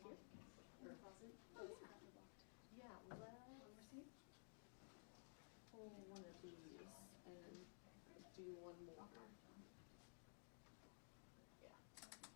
here? Or closet? Oh, yeah. Yeah, let's pull one of these and do one more. Yeah. Yeah.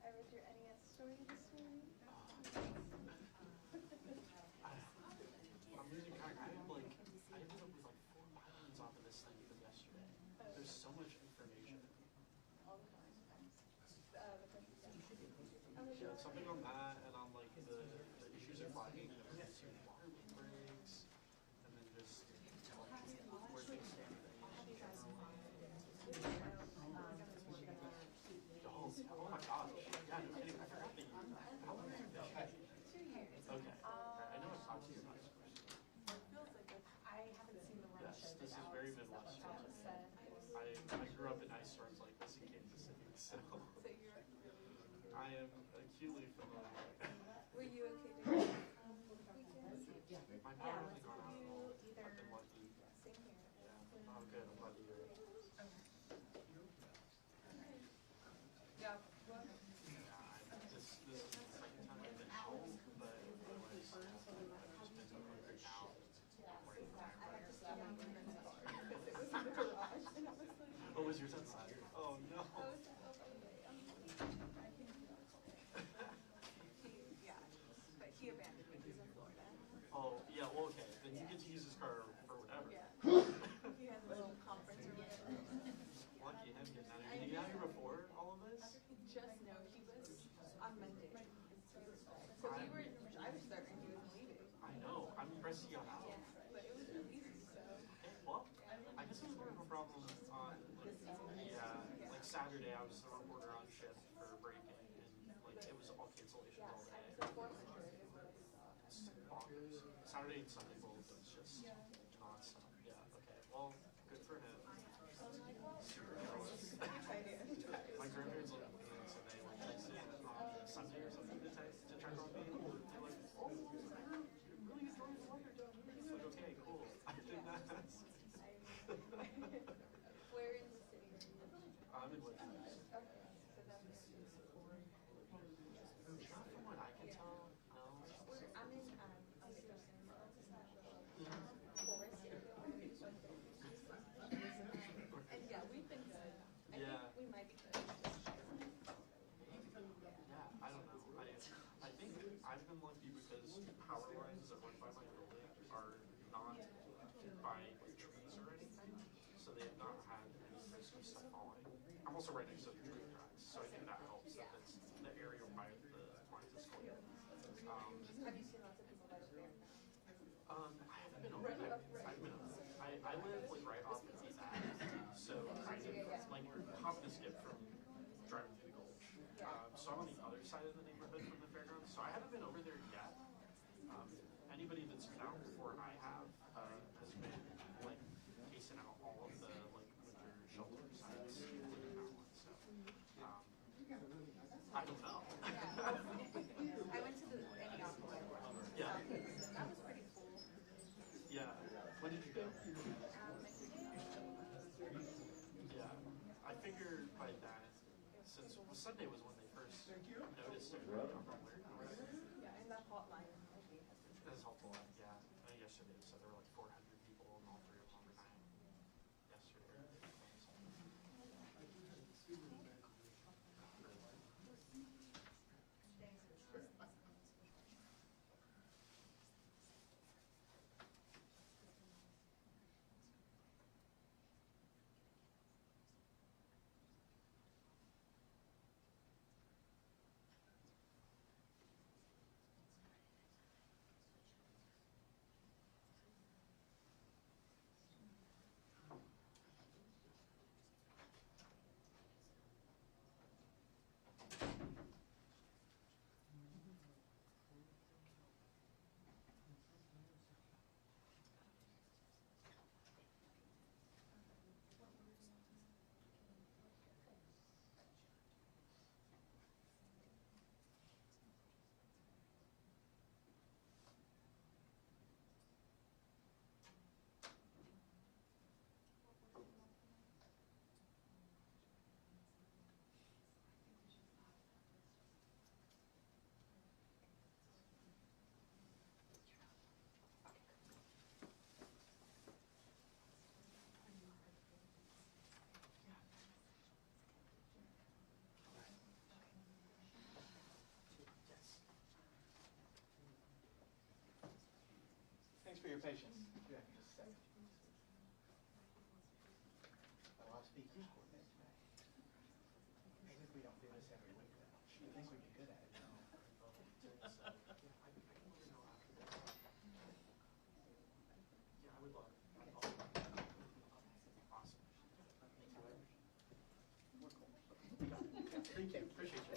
I read your NES story this morning. I'm losing track. I ended up with like 4 violins off of this thing even yesterday. There's so much information. Yeah, something on that and on like the issues of flagging and emergency water breaks, and then just like where things stand in general. Oh my gosh. Yeah, no kidding. I forgot that you. How long have you been? 2 years. Okay. I know I've talked to you about this. It feels like I haven't seen the run Yes, this is very Midwestern. I grew up in ice storms like this in Kansas City, so you're I am acutely familiar. Were you okay to go weekends? My power hasn't gone out at all. Either I've been lucky. same here. Yeah, I'm good. I'm glad to hear it. Yeah. Well, This is the second time I've been home, but otherwise I've just been hungry out. Oh, was yours outside? Oh no. But he abandoned me. He's in Florida. Oh yeah. Well, okay. Then you get to use his car for whatever. Yeah. He has a little conference or whatever. Lucky him getting out of here. Did he get out here before all of this? Just no, he was on Monday. So we were, I was certain he was leaving. I know. I'm impressed he got out. Yeah, but it was really easy, so. Okay, well, I guess it was more of a problem on, like, like Saturday I was the reporter on shift for breaking, and like it was all cancellations all day. It's bonkers. Saturday and Sunday both, it's just nonstop. Yeah, okay. Well, good for him. Super jealous. My grandparents live in Phoenix, and they like texted on Sunday or something to check on me. They're like, oh, you're really enjoying the weather down here. It's like, okay, cool. I didn't ask. Where in the city are you? I'm in Woodland. Okay, so that's Not from what I can tell, no. I'm in forest area. And yeah, we've been good. I think we might be good. Yeah, I don't know. I think I've been lucky because power lines that run by my building are not by like trees or anything, so they have not had any risk of stuff falling. I'm also right next to the train tracks, so I think that helps that it's the area by the Have you seen lots of people by the fairground? I haven't been over there. I live like right off of that, so kind of like hop and skip from driving through the Gulch. So I'm on the other side of the neighborhood from the fairgrounds, so I haven't been over there yet. Anybody that's been out before I have has been like casing out all of the like winter shelter sites including that one. So I don't know. I went to the Antioch one. Yeah. That was pretty cool. Yeah. When did you go? Yeah. I figured by that, since Sunday was when they first noticed it, right? Yeah, and that hotline maybe has been That's helpful. Yeah. Yesterday they said there were like 400 people and all 3 of them overnight. Yesterday. Thanks for your patience. Yeah, just a second. Oh, I'll speak English with it today. I think we don't do this every week, though. I think we'd be good at it. Yeah, I would love it. Awesome. Thank you. Appreciate you.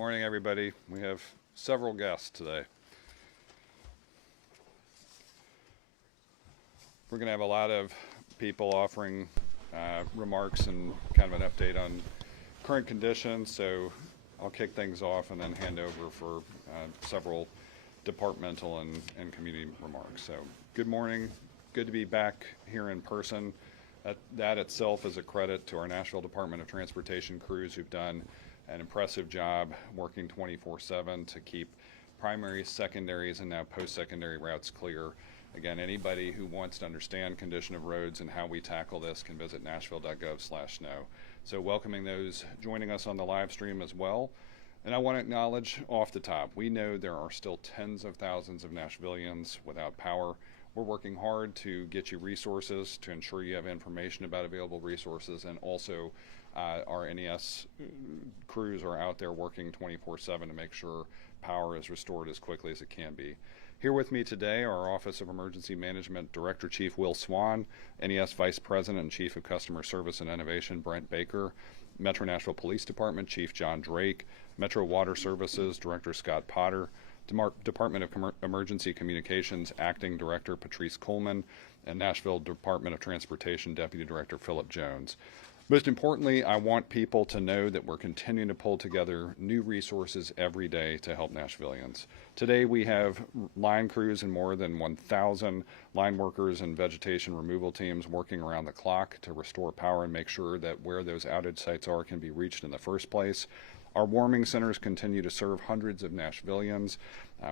Morning, everybody. We have several guests today. We're going to have a lot of people offering remarks and kind of an update on current conditions, so I'll kick things off and then hand over for several departmental and community remarks. So good morning. Good to be back here in person. That itself is a credit to our Nashville Department of Transportation crews who've done an impressive job working 24/7 to keep primaries, secondaries, and now post-secondary routes clear. Again, anybody who wants to understand condition of roads and how we tackle this can visit nashville.gov/snow. So welcoming those joining us on the live stream as well. And I want to acknowledge off the top, we know there are still tens of thousands of Nashvillians without power. We're working hard to get you resources, to ensure you have information about available resources, and also our NES crews are out there working 24/7 to make sure power is restored as quickly as it can be. Here with me today are our Office of Emergency Management Director Chief Will Swan, NES Vice President and Chief of Customer Service and Innovation Brent Baker, Metro Nashville Police Department Chief John Drake, Metro Water Services Director Scott Potter, Department of Emergency Communications Acting Director Patrice Coleman, and Nashville Department of Transportation Deputy Director Philip Jones. Most importantly, I want people to know that we're continuing to pull together new resources every day to help Nashvillians. Today we have line crews and more than 1,000 line workers and vegetation removal teams working around the clock to restore power and make sure that where those outage sites are can be reached in the first place. Our warming centers continue to serve hundreds of Nashvillians.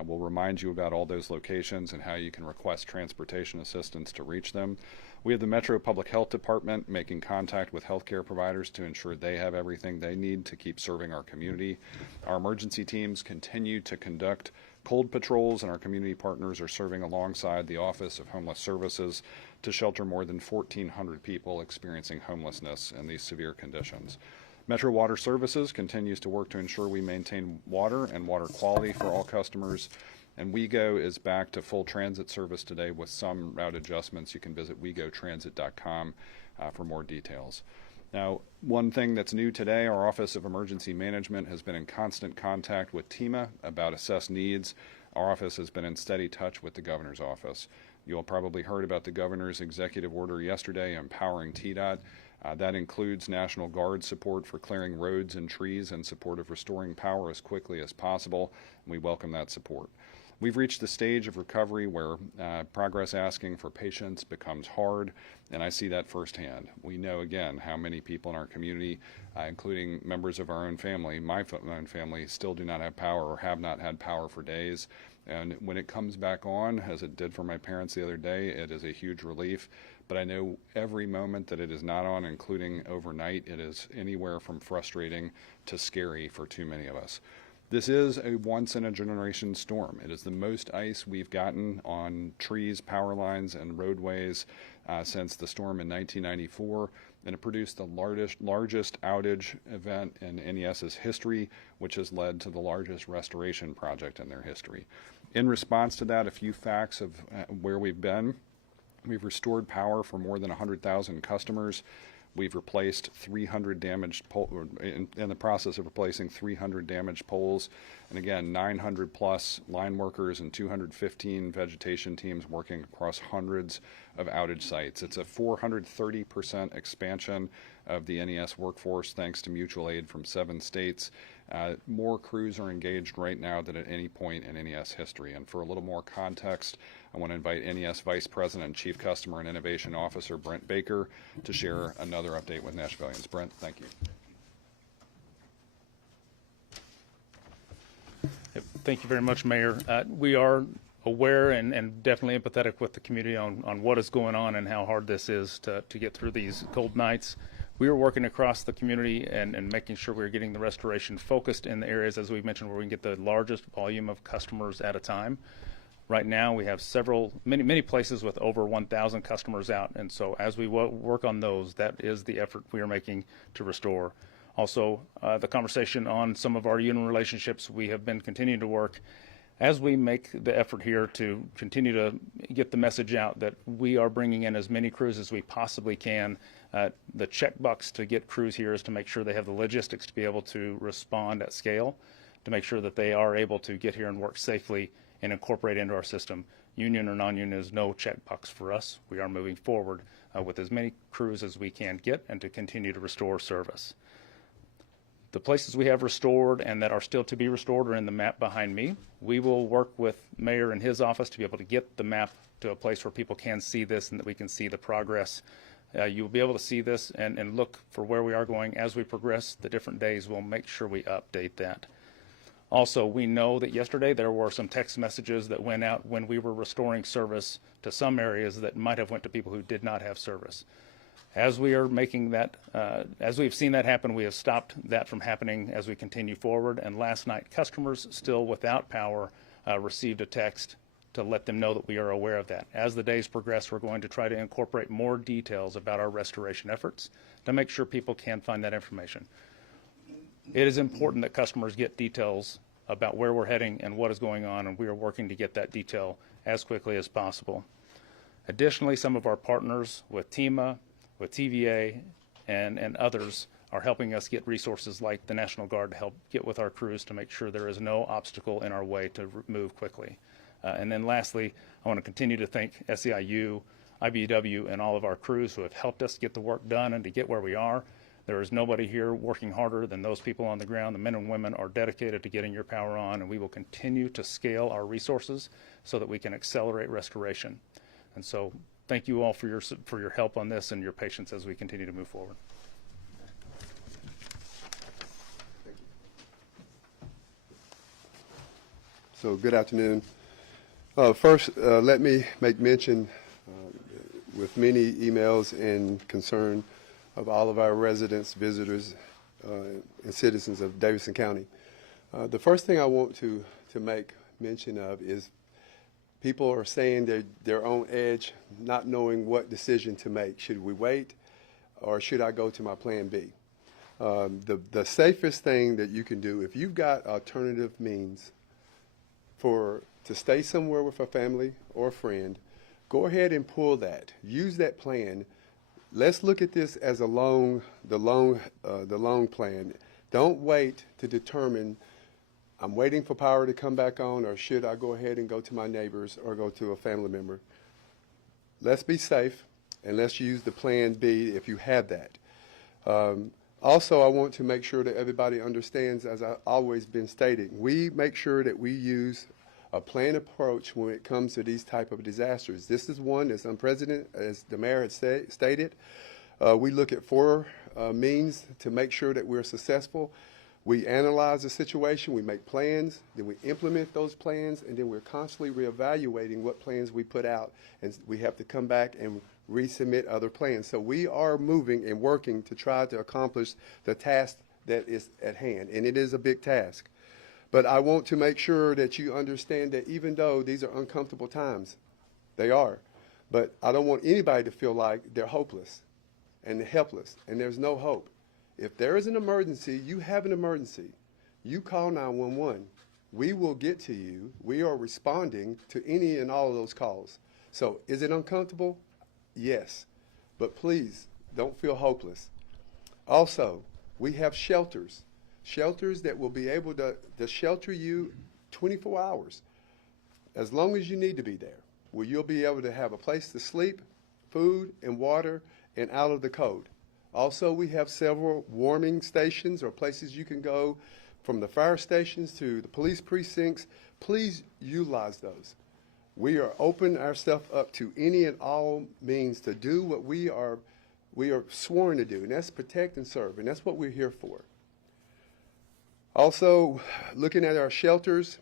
We'll remind you about all those locations and how you can request transportation assistance to reach them. We have the Metro Public Health Department making contact with healthcare providers to ensure they have everything they need to keep serving our community. Our emergency teams continue to conduct cold patrols, and our community partners are serving alongside the Office of Homeless Services to shelter more than 1,400 people experiencing homelessness in these severe conditions. Metro Water Services continues to work to ensure we maintain water and water quality for all customers. And WeGo is back to full transit service today with some route adjustments. You can visit wegotransit.com for more details. Now, one thing that's new today, our Office of Emergency Management has been in constant contact with TEMA about assessed needs. Our office has been in steady touch with the governor's office. You'll probably heard about the governor's executive order yesterday empowering TDOT. That includes National Guard support for clearing roads and trees in support of restoring power as quickly as possible. And we welcome that support. We've reached the stage of recovery where progress asking for patience becomes hard, and I see that firsthand. We know, again, how many people in our community, including members of our own family, my own family, still do not have power or have not had power for days. And when it comes back on, as it did for my parents the other day, it is a huge relief. But I know every moment that it is not on, including overnight, it is anywhere from frustrating to scary for too many of us. This is a once-in-a-generation storm. It is the most ice we've gotten on trees, power lines, and roadways since the storm in 1994, and it produced the largest outage event in NES's history, which has led to the largest restoration project in their history. In response to that, a few facts of where we've been. We've restored power for more than 100,000 customers. We've replaced 300 damaged poles, in the process of replacing 300 damaged poles, and again, 900 plus line workers and 215 vegetation teams working across hundreds of outage sites. It's a 430% expansion of the NES workforce thanks to mutual aid from 7 states. More crews are engaged right now than at any point in NES history. And for a little more context, I want to invite NES Vice President and Chief Customer and Innovation Officer Brent Baker to share another update with Nashvillians. Brent, thank you. Thank you very much, Mayor. We are aware and definitely empathetic with the community on what is going on and how hard this is to get through these cold nights. We are working across the community and making sure we're getting the restoration focused in the areas, as we mentioned, where we can get the largest volume of customers at a time. Right now, we have many places with over 1,000 customers out, and so as we work on those, that is the effort we are making to restore. Also, the conversation on some of our union relationships, we have been continuing to work as we make the effort here to continue to get the message out that we are bringing in as many crews as we possibly can. The checkbox to get crews here is to make sure they have the logistics to be able to respond at scale. to make sure that they are able to get here and work safely and incorporate into our system. Union or non-union is no checkbox for us. We are moving forward with as many crews as we can get and to continue to restore service. The places we have restored and that are still to be restored are in the map behind me. We will work with Mayor and his office to be able to get the map to a place where people can see this and that we can see the progress. You'll be able to see this and look for where we are going as we progress the different days. We'll make sure we update that. Also, we know that yesterday there were some text messages that went out when we were restoring service to some areas that might have went to people who did not have service. As we are making that, as we've seen that happen, we have stopped that from happening as we continue forward. And last night, customers still without power received a text to let them know that we are aware of that. As the days progress, we're going to try to incorporate more details about our restoration efforts to make sure people can find that information. It is important that customers get details about where we're heading and what is going on, and we are working to get that detail as quickly as possible. Additionally, some of our partners with TEMA, with TVA, and others are helping us get resources like the National Guard to help get with our crews to make sure there is no obstacle in our way to move quickly. And then lastly, I want to continue to thank SEIU, IBEW, and all of our crews who have helped us get the work done and to get where we are. There is nobody here working harder than those people on the ground. The men and women are dedicated to getting your power on, and we will continue to scale our resources so that we can accelerate restoration. And so thank you all for your help on this and your patience as we continue to move forward. So good afternoon. First, let me make mention with many emails and concern of all of our residents, visitors, and citizens of Davidson County. The first thing I want to make mention of is people are saying they're on edge, not knowing what decision to make. Should we wait, or should I go to my plan B? The safest thing that you can do, if you've got alternative means to stay somewhere with a family or a friend, go ahead and pull that. Use that plan. Let's look at this as the long plan. Don't wait to determine, I'm waiting for power to come back on, or should I go ahead and go to my neighbors or go to a family member? Let's be safe, and let's use the plan B if you have that. Also, I want to make sure that everybody understands, as I've always been stating, we make sure that we use a planned approach when it comes to these type of disasters. This is one that's unprecedented, as the mayor had stated. We look at four means to make sure that we're successful. We analyze the situation, we make plans, then we implement those plans, and then we're constantly reevaluating what plans we put out, and we have to come back and resubmit other plans. So we are moving and working to try to accomplish the task that is at hand, and it is a big task. But I want to make sure that you understand that even though these are uncomfortable times, they are, but I don't want anybody to feel like they're hopeless and helpless, and there's no hope. If there is an emergency, you have an emergency, you call 911. We will get to you. We are responding to any and all of those calls. So is it uncomfortable? Yes. But please, don't feel hopeless. Also, we have shelters that will be able to shelter you 24 hours, as long as you need to be there, where you'll be able to have a place to sleep, food and water, and out of the code. Also, we have several warming stations or places you can go, from the fire stations to the police precincts. Please utilize those. We are opening our stuff up to any and all means to do what we are sworn to do, and that's protect and serve, and that's what we're here for. Also, looking at our shelters,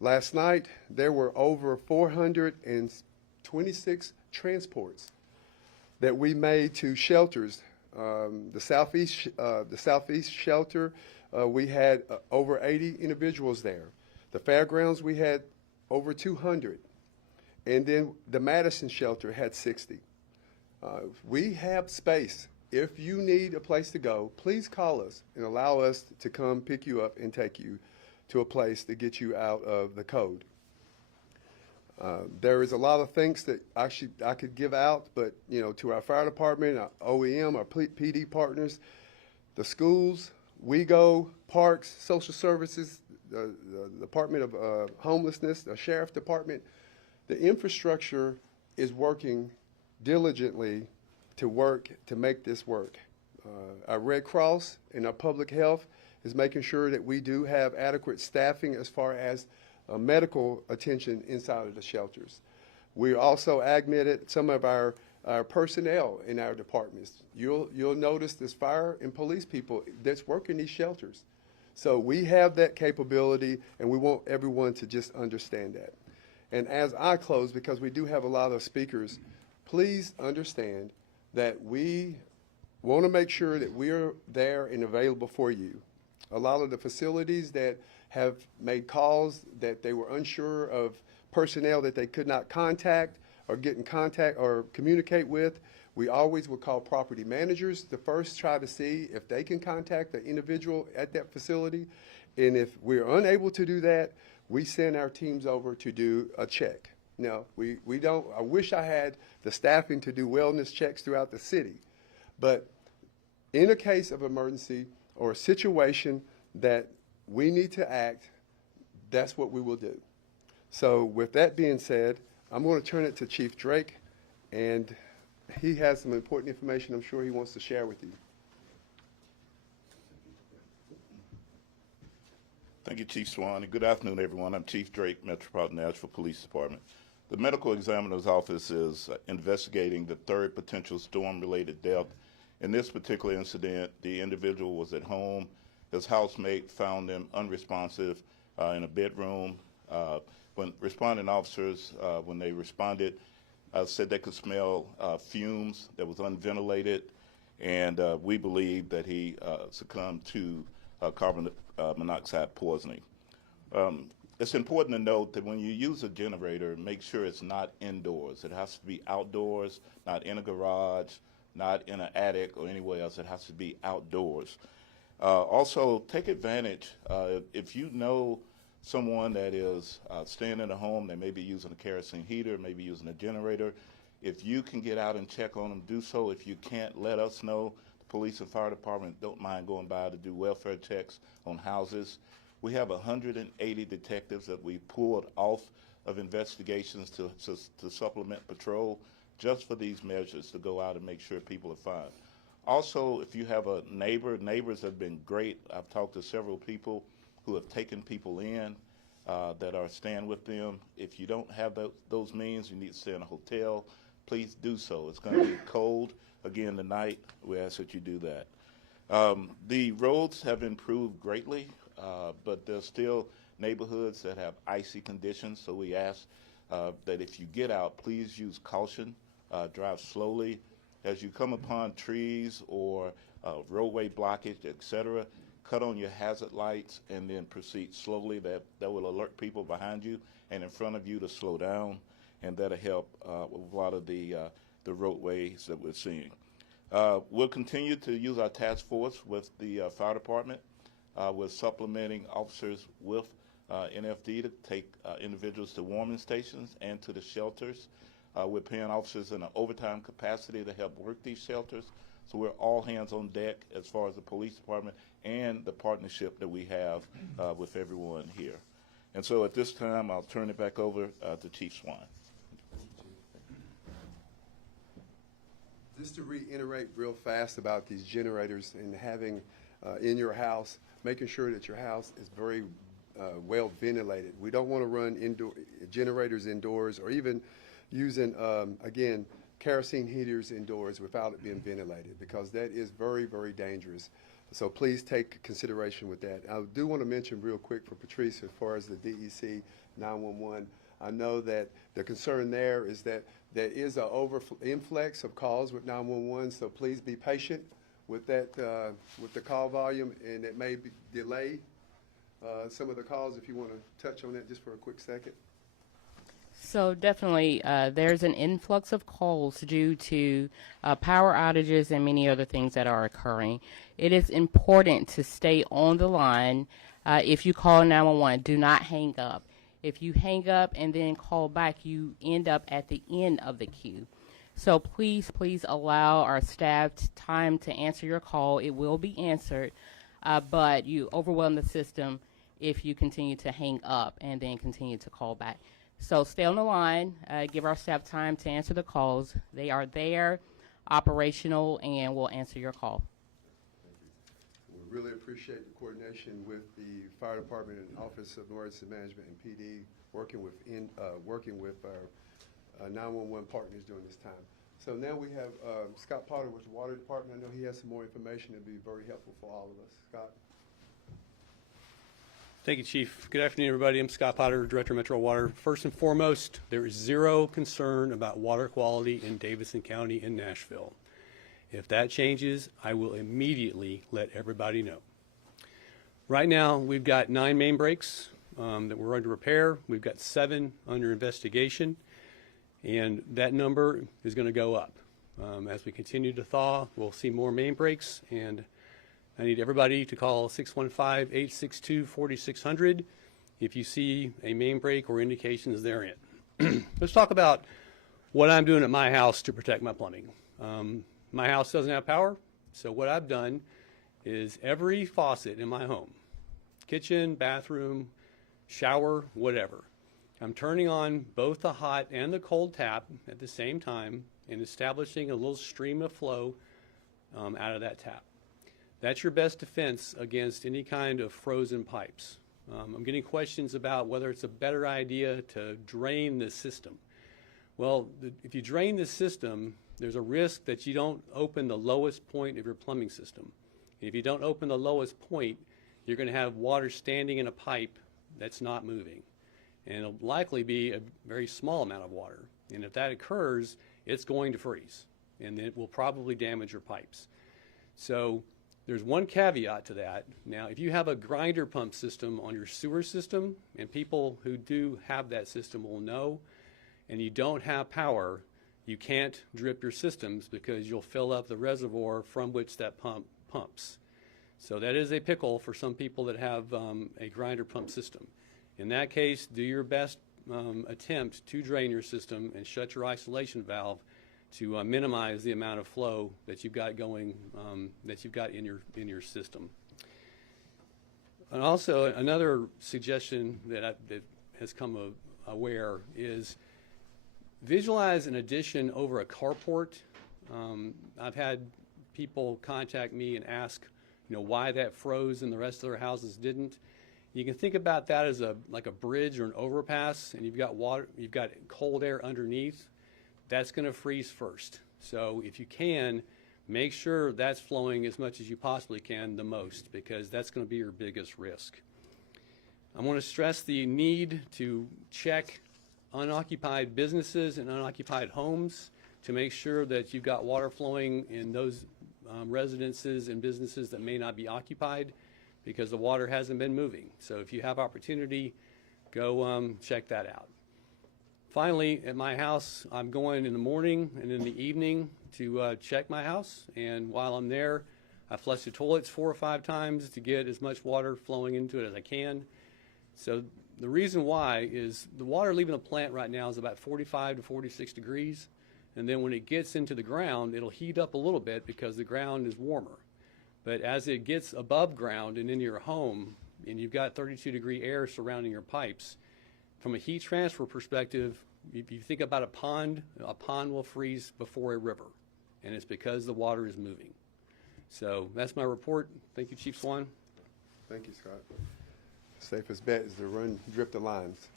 last night there were over 426 transports that we made to shelters. The southeast shelter, we had over 80 individuals there. The fairgrounds, we had over 200. And then the Madison shelter had 60. We have space. If you need a place to go, please call us and allow us to come pick you up and take you to a place to get you out of the code. There is a lot of things that I could give out, but to our fire department, our OEM, our PD partners, the schools, WeGo, parks, social services, the Department of Homelessness, the Sheriff Department, the infrastructure is working diligently to make this work. Our Red Cross and our public health is making sure that we do have adequate staffing as far as medical attention inside of the shelters. We also augmented some of our personnel in our departments. You'll notice there's fire and police people that's working these shelters. So we have that capability, and we want everyone to just understand that. And as I close, because we do have a lot of speakers, please understand that we want to make sure that we are there and available for you. A lot of the facilities that have made calls that they were unsure of personnel that they could not contact or get in contact or communicate with, we always would call property managers to first try to see if they can contact the individual at that facility. And if we're unable to do that, we send our teams over to do a check. Now, we don't, I wish I had the staffing to do wellness checks throughout the city, but in a case of emergency or a situation that we need to act, that's what we will do. So with that being said, I'm going to turn it to Chief Drake, and he has some important information I'm sure he wants to share with you. Thank you, Chief Swan, and good afternoon, everyone. I'm Chief Drake, Metropolitan Nashville Police Department. The Medical Examiner's Office is investigating the third potential storm-related death. In this particular incident, the individual was at home. His housemate found him unresponsive in a bedroom. When responding officers, when they responded, said they could smell fumes that was unventilated, and we believe that he succumbed to carbon monoxide poisoning. It's important to note that when you use a generator, make sure it's not indoors. It has to be outdoors, not in a garage, not in an attic or anywhere else. It has to be outdoors. Also, take advantage, if you know someone that is staying in a home, they may be using a kerosene heater, maybe using a generator. If you can get out and check on them, do so. If you can't, let us know. The police and fire department don't mind going by to do welfare checks on houses. We have 180 detectives that we pulled off of investigations to supplement patrol just for these measures, to go out and make sure people are fine. Also, if you have a neighbor, neighbors have been great. I've talked to several people who have taken people in that are staying with them. If you don't have those means, you need to stay in a hotel, please do so. It's going to be cold again tonight. We ask that you do that. The roads have improved greatly, but there's still neighborhoods that have icy conditions, so we ask that if you get out, please use caution, drive slowly. As you come upon trees or roadway blockage, etc., cut on your hazard lights and then proceed slowly. That will alert people behind you and in front of you to slow down, and that'll help with a lot of the roadways that we're seeing. We'll continue to use our task force with the fire department. We're supplementing officers with NFD to take individuals to warming stations and to the shelters. We're paying officers in an overtime capacity to help work these shelters. So we're all hands on deck as far as the police department and the partnership that we have with everyone here. And so at this time, I'll turn it back over to Chief Swan. Just to reiterate real fast about these generators and having in your house, making sure that your house is very well ventilated. We don't want to run generators indoors or even using, again, kerosene heaters indoors without it being ventilated, because that is very, very dangerous. So please take consideration with that. I do want to mention real quick for Patrice, as far as the DEC 911, I know that the concern there is that there is an influx of calls with 911, so please be patient with that, with the call volume, and it may delay some of the calls. If you want to touch on that just for a quick second. So definitely, there's an influx of calls due to power outages and many other things that are occurring. It is important to stay on the line. If you call 911, do not hang up. If you hang up and then call back, you end up at the end of the queue. So please, please allow our staff time to answer your call. It will be answered, but you overwhelm the system if you continue to hang up and then continue to call back. So stay on the line, give our staff time to answer the calls. They are there, operational, and will answer your call. We really appreciate the coordination with the fire department and Office of Emergency Management and PD working with our 911 partners during this time. So now we have Scott Potter with the Water Department. I know he has some more information that would be very helpful for all of us. Scott? Thank you, Chief. Good afternoon, everybody. I'm Scott Potter, Director of Metro Water. First and foremost, there is zero concern about water quality in Davidson County and Nashville. If that changes, I will immediately let everybody know. Right now, we've got 9 main breaks that we're under repair. We've got 7 under investigation, and that number is going to go up. As we continue to thaw, we'll see more main breaks, and I need everybody to call 615-862-4600 if you see a main break or indications therein. Let's talk about what I'm doing at my house to protect my plumbing. My house doesn't have power, so what I've done is every faucet in my home, kitchen, bathroom, shower, whatever, I'm turning on both the hot and the cold tap at the same time and establishing a little stream of flow out of that tap. That's your best defense against any kind of frozen pipes. I'm getting questions about whether it's a better idea to drain the system. Well, if you drain the system, there's a risk that you don't open the lowest point of your plumbing system. And if you don't open the lowest point, you're going to have water standing in a pipe that's not moving. And it'll likely be a very small amount of water. And if that occurs, it's going to freeze, and it will probably damage your pipes. So there's one caveat to that. Now, if you have a grinder pump system on your sewer system, and people who do have that system will know, and you don't have power, you can't drip your systems because you'll fill up the reservoir from which that pump pumps. So that is a pickle for some people that have a grinder pump system. In that case, do your best attempt to drain your system and shut your isolation valve to minimize the amount of flow that you've got going, that you've got in your system. And also, another suggestion that has come aware is visualize an addition over a carport. I've had people contact me and ask, why that froze and the rest of their houses didn't. You can think about that as like a bridge or an overpass, and you've got water, you've got cold air underneath. That's going to freeze first. So if you can, make sure that's flowing as much as you possibly can the most, because that's going to be your biggest risk. I want to stress the need to check unoccupied businesses and unoccupied homes to make sure that you've got water flowing in those residences and businesses that may not be occupied, because the water hasn't been moving. So if you have opportunity, go check that out. Finally, at my house, I'm going in the morning and in the evening to check my house, and while I'm there, I flush the toilets 4 or 5 times to get as much water flowing into it as I can. So the reason why is the water leaving the plant right now is about 45 to 46 degrees, and then when it gets into the ground, it'll heat up a little bit because the ground is warmer. But as it gets above ground and into your home, and you've got 32-degree air surrounding your pipes, from a heat transfer perspective, if you think about a pond will freeze before a river, and it's because the water is moving. So that's my report. Thank you, Chief Swan. Thank you, Scott. Safest bet is to drip the lines.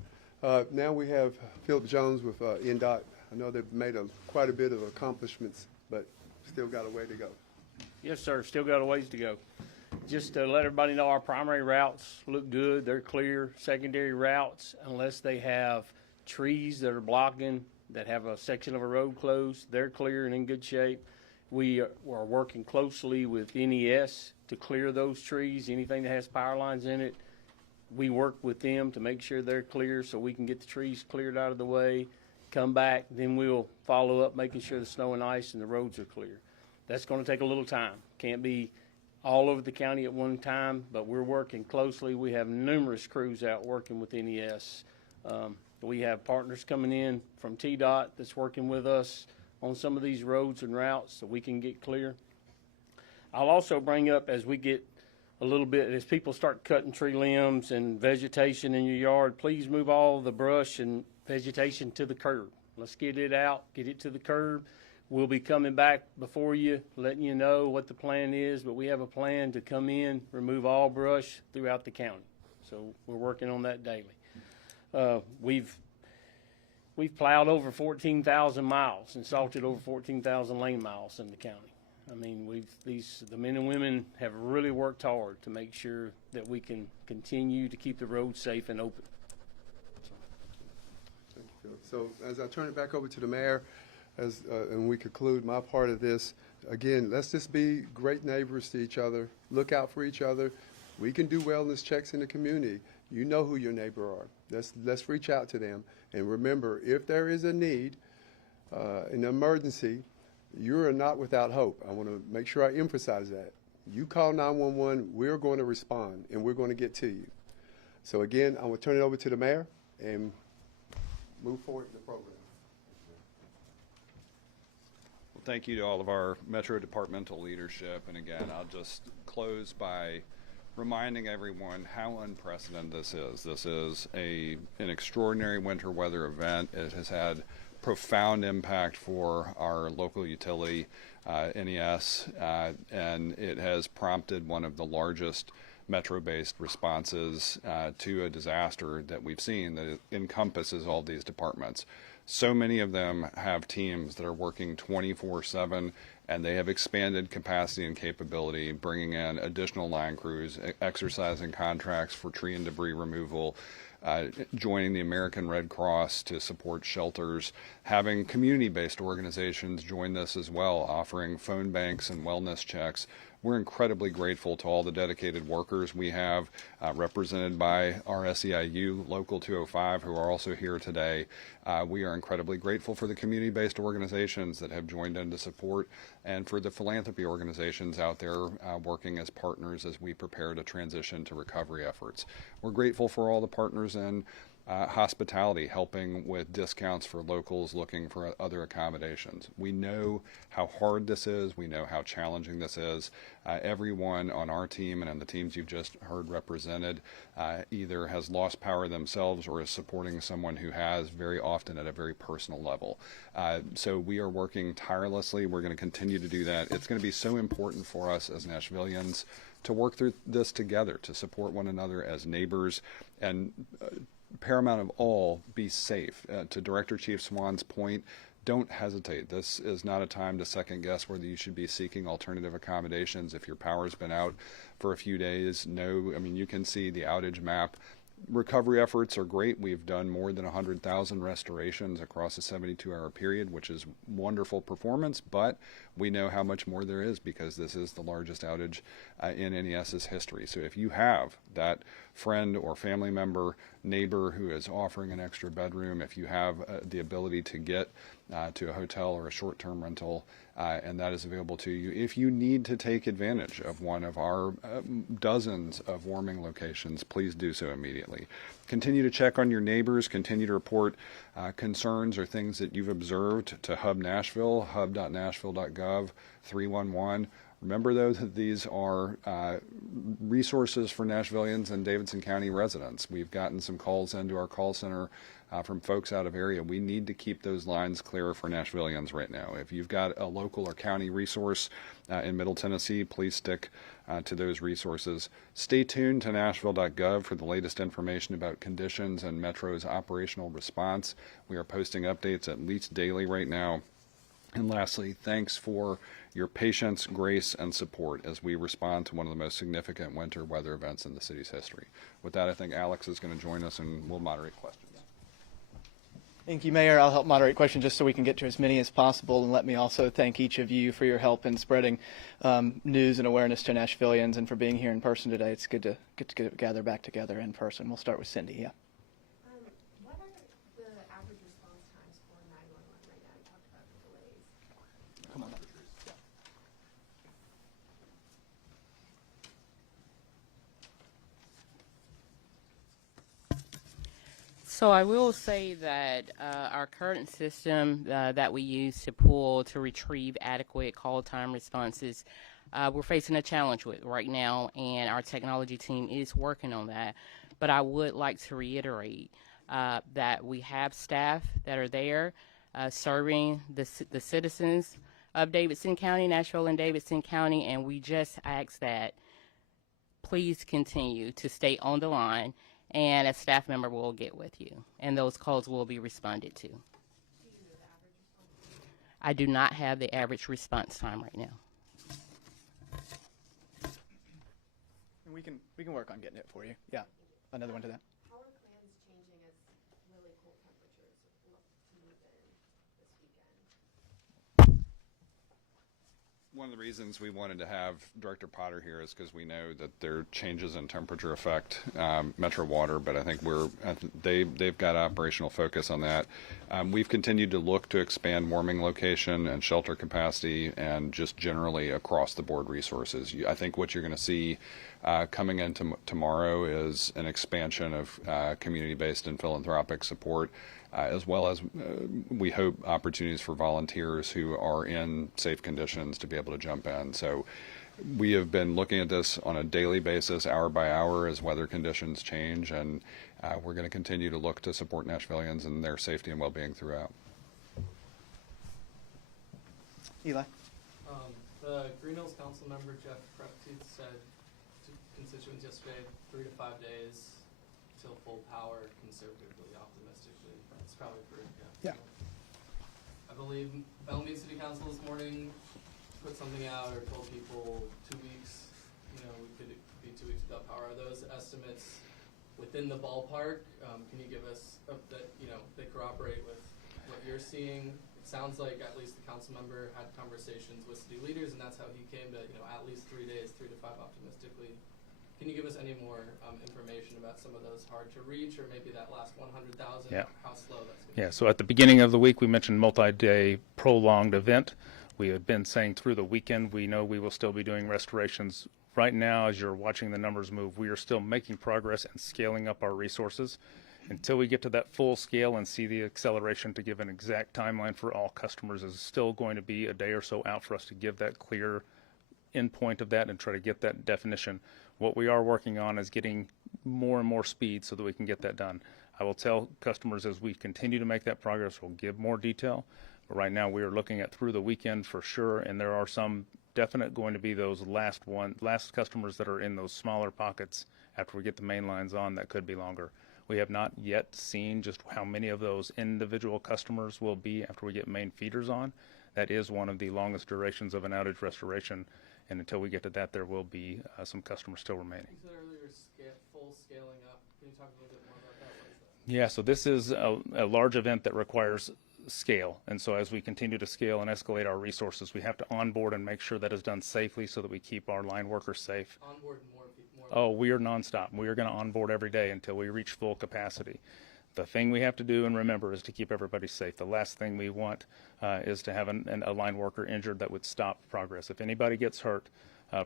Now we have Philip Jones with NDOT. I know they've made quite a bit of accomplishments, but still got a way to go. Yes, sir. Still got a ways to go. Just to let everybody know, our primary routes look good. They're clear. Secondary routes, unless they have trees that are blocking, that have a section of a road closed, they're clear and in good shape. We are working closely with NES to clear those trees. Anything that has power lines in it, we work with them to make sure they're clear so we can get the trees cleared out of the way, come back, then we'll follow up making sure the snow and ice and the roads are clear. That's going to take a little time. Can't be all over the county at one time, but we're working closely. We have numerous crews out working with NES. We have partners coming in from TDOT that's working with us on some of these roads and routes so we can get clear. I'll also bring up, as we get a little bit, as people start cutting tree limbs and vegetation in your yard, please move all the brush and vegetation to the curb. Let's get it out, get it to the curb. We'll be coming back before you, letting you know what the plan is, but we have a plan to come in, remove all brush throughout the county. So we're working on that daily. We've plowed over 14,000 miles and salted over 14,000 lane miles in the county. I mean, the men and women have really worked hard to make sure that we can continue to keep the roads safe and open. Thank you, Phil. So as I turn it back over to the mayor, and we conclude my part of this, again, let's just be great neighbors to each other, look out for each other. We can do wellness checks in the community. You know who your neighbor are. Let's reach out to them. And remember, if there is a need, an emergency, you are not without hope. I want to make sure I emphasize that. You call 911, we're going to respond, and we're going to get to you. So again, I will turn it over to the mayor and move forward in the program. Well, thank you to all of our Metro departmental leadership. And again, I'll just close by reminding everyone how unprecedented this is. This is an extraordinary winter weather event. It has had profound impact for our local utility, NES, and it has prompted one of the largest Metro-based responses to a disaster that we've seen that encompasses all these departments. So many of them have teams that are working 24/7, and they have expanded capacity and capability, bringing in additional line crews, exercising contracts for tree and debris removal, joining the American Red Cross to support shelters, having community-based organizations join this as well, offering phone banks and wellness checks. We're incredibly grateful to all the dedicated workers we have, represented by our SEIU Local 205, who are also here today. We are incredibly grateful for the community-based organizations that have joined in to support, and for the philanthropy organizations out there working as partners as we prepare to transition to recovery efforts. We're grateful for all the partners in hospitality, helping with discounts for locals looking for other accommodations. We know how hard this is. We know how challenging this is. Everyone on our team and on the teams you've just heard represented either has lost power themselves or is supporting someone who has, very often at a very personal level. So we are working tirelessly. We're going to continue to do that. It's going to be so important for us as Nashvillians to work through this together, to support one another as neighbors, and paramount of all, be safe. To Director Chief Swan's point, don't hesitate. This is not a time to second guess whether you should be seeking alternative accommodations. If your power's been out for a few days, you can see the outage map. Recovery efforts are great. We've done more than 100,000 restorations across a 72-hour period, which is wonderful performance, but we know how much more there is because this is the largest outage in NES's history. So if you have that friend or family member, neighbor who is offering an extra bedroom, if you have the ability to get to a hotel or a short-term rental, and that is available to you, if you need to take advantage of one of our dozens of warming locations, please do so immediately. Continue to check on your neighbors. Continue to report concerns or things that you've observed to Hub Nashville, hub.nashville.gov, 311. Remember, though, that these are resources for Nashvillians and Davidson County residents. We've gotten some calls into our call center from folks out of area. We need to keep those lines clear for Nashvillians right now. If you've got a local or county resource in Middle Tennessee, please stick to those resources. Stay tuned to nashville.gov for the latest information about conditions and Metro's operational response. We are posting updates at least daily right now. And lastly, thanks for your patience, grace, and support as we respond to one of the most significant winter weather events in the city's history. With that, I think Alex is going to join us and we'll moderate questions. Thank you, Mayor. I'll help moderate questions just so we can get to as many as possible. And let me also thank each of you for your help in spreading news and awareness to Nashvillians and for being here in person today. It's good to gather back together in person. We'll start with Cindy. Yeah. What are the average response times for 911 right now? You talked about the delays. Come on up. So I will say that our current system that we use to retrieve adequate call time responses we're facing a challenge with right now, and our technology team is working on that. But I would like to reiterate that we have staff that are there serving the citizens of Davidson County, Nashville and Davidson County, and we just ask that please continue to stay on the line, and a staff member will get with you, and those calls will be responded to. I do not have the average response time right now. And we can work on getting it for you. Yeah, another one to that. How are plans changing as really cold temperatures look to move in this weekend? One of the reasons we wanted to have Director Potter here is because we know that there changes in temperature affect Metro Water, but I think they've got operational focus on that. We've continued to look to expand warming location and shelter capacity and just generally across the board resources. I think what you're going to see coming into tomorrow is an expansion of community-based and philanthropic support, as well as we hope opportunities for volunteers who are in safe conditions to be able to jump in. So we have been looking at this on a daily basis, hour by hour, as weather conditions change, and we're going to continue to look to support Nashvillians and their safety and well-being throughout. Eli? The Green Hills Council member Jeff Preptooth said to constituents yesterday 3 to 5 days till full power, conservatively, optimistically. It's probably true. Yeah. I believe Belmead City Council this morning put something out or told people 2 weeks. You know, we could be 2 weeks without power. Are those estimates within the ballpark? Can you give us that? You know, they corroborate with what you're seeing. It sounds like at least the council member had conversations with city leaders, and that's how he came to at least 3 days, 3 to 5 optimistically. Can you give us any more information about some of those hard to reach, or maybe that last 100,000? Yeah. How slow that's going to be? Yeah, so at the beginning of the week, we mentioned multi-day prolonged event. We had been saying through the weekend, we know we will still be doing restorations. Right now, as you're watching the numbers move, we are still making progress and scaling up our resources. Until we get to that full scale and see the acceleration to give an exact timeline for all customers is still going to be a day or so out for us to give that clear endpoint of that and try to get that definition. What we are working on is getting more and more speed so that we can get that done. I will tell customers as we continue to make that progress, we'll give more detail. But right now we are looking at through the weekend for sure, and there are some definite going to be those last customers that are in those smaller pockets after we get the main lines on that could be longer. We have not yet seen just how many of those individual customers will be after we get main feeders on. That is one of the longest durations of an outage restoration. And until we get to that, there will be some customers still remaining. You said earlier full scaling up. Can you talk a little bit more about that? What is that? Yeah, so this is a large event that requires scale. And so as we continue to scale and escalate our resources, we have to onboard and make sure that is done safely so that we keep our line workers safe. Onboard more people. Oh, we are nonstop. We are going to onboard every day until we reach full capacity. The thing we have to do and remember is to keep everybody safe. The last thing we want is to have a line worker injured that would stop progress. If anybody gets hurt,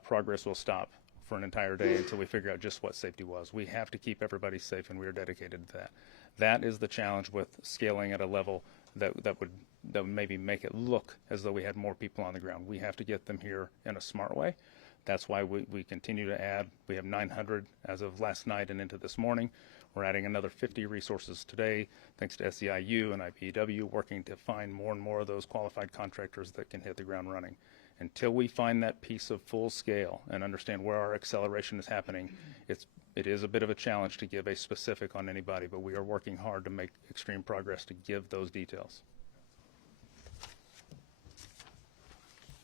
progress will stop for an entire day until we figure out just what safety was. We have to keep everybody safe, and we are dedicated to that. That is the challenge with scaling at a level that would maybe make it look as though we had more people on the ground. We have to get them here in a smart way. That's why we continue to add. We have 900 as of last night and into this morning. We're adding another 50 resources today, thanks to SEIU and IPEW, working to find more and more of those qualified contractors that can hit the ground running. Until we find that piece of full scale and understand where our acceleration is happening, it is a bit of a challenge to give a specific on anybody, but we are working hard to make extreme progress to give those details.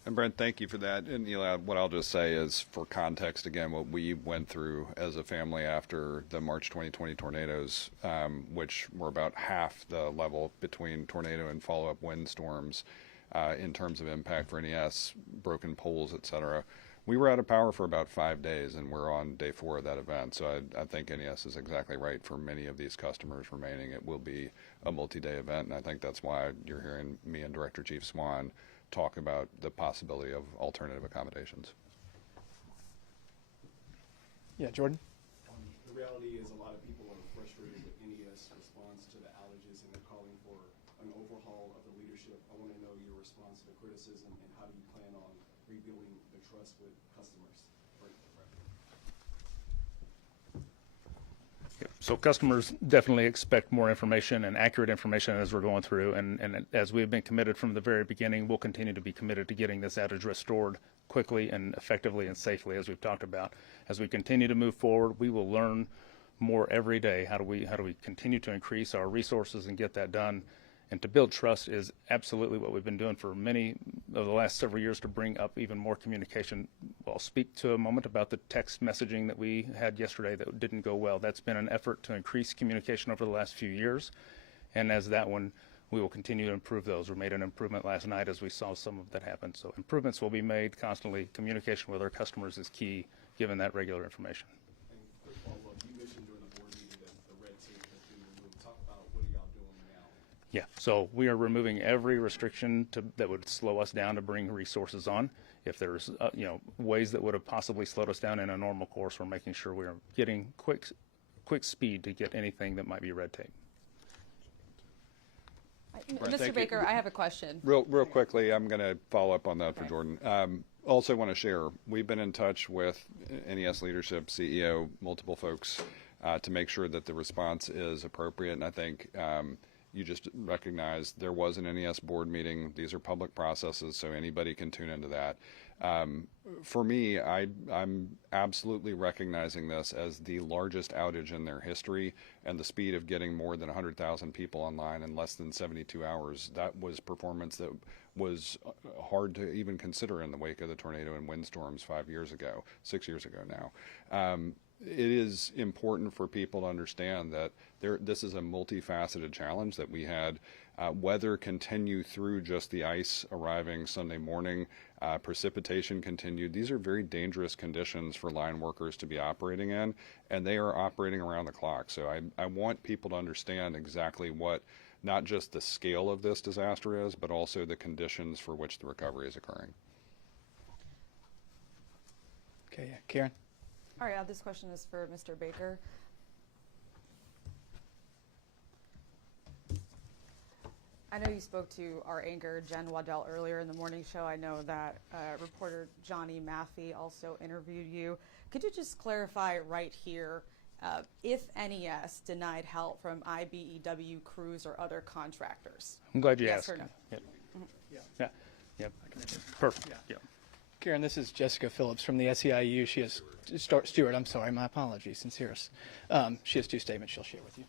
And Brent, thank you for that. And Eli, what I'll just say is, for context, again, what we went through as a family after the March 2020 tornadoes, which were about half the level between tornado and follow-up windstorms in terms of impact for NES, broken poles, et cetera. We were out of power for about 5 days, and we're on day 4 of that event. So I think NES is exactly right. For many of these customers remaining, it will be a multi-day event, and I think that's why you're hearing me and Director Chief Swan talk about the possibility of alternative accommodations. Yeah, Jordan? The reality is a lot of people are frustrated with NES response to the outages, and they're calling for an overhaul of the leadership. I want to know your response to the criticism, and how do you plan on rebuilding the trust with customers. So customers definitely expect more information and accurate information as we're going through, and as we've been committed from the very beginning, we'll continue to be committed to getting this outage restored quickly and effectively and safely, as we've talked about. As we continue to move forward, we will learn more every day. How do we continue to increase our resources and get that done? And to build trust is absolutely what we've been doing for many of the last several years to bring up even more communication. I'll speak to a moment about the text messaging that we had yesterday that didn't go well. That's been an effort to increase communication over the last few years. And as that one, we will continue to improve those. We made an improvement last night as we saw some of that happen. So improvements will be made constantly. Communication with our customers is key, given that regular information. And quick follow-up, you mentioned during the board meeting that the red tape has been removed. Talk about what are y'all doing now? Yeah, so we are removing every restriction that would slow us down to bring resources on. If there's ways that would have possibly slowed us down in a normal course, we're making sure we are getting quick speed to get anything that might be red tape. Mr. Baker, I have a question. Real quickly, I'm going to follow up on that for Jordan. Also want to share, we've been in touch with NES leadership, CEO, multiple folks, to make sure that the response is appropriate. And I think you just recognized there was an NES board meeting. These are public processes, so anybody can tune into that. For me, I'm absolutely recognizing this as the largest outage in their history, and the speed of getting more than 100,000 people online in less than 72 hours. That was performance that was hard to even consider in the wake of the tornado and windstorms 6 years ago now. It is important for people to understand that this is a multifaceted challenge that we had. Weather continued through just the ice arriving Sunday morning. Precipitation continued. These are very dangerous conditions for line workers to be operating in, and they are operating around the clock. So I want people to understand exactly what not just the scale of this disaster is, but also the conditions for which the recovery is occurring. Okay, yeah. Karen? All right, this question is for Mr. Baker. I know you spoke to our anchor, Jen Waddell, earlier in the morning show. I know that reporter Johnny Maffey also interviewed you. Could you just clarify right here if NES denied help from IBEW crews or other contractors? I'm glad you yes asked. Or no? Yep. Yeah. Perfect. Yeah. Karen, this is Jessica Phillips from the SEIU. She has, Stuart, I'm sorry, my apologies, sincerest. She has two statements she'll share with you.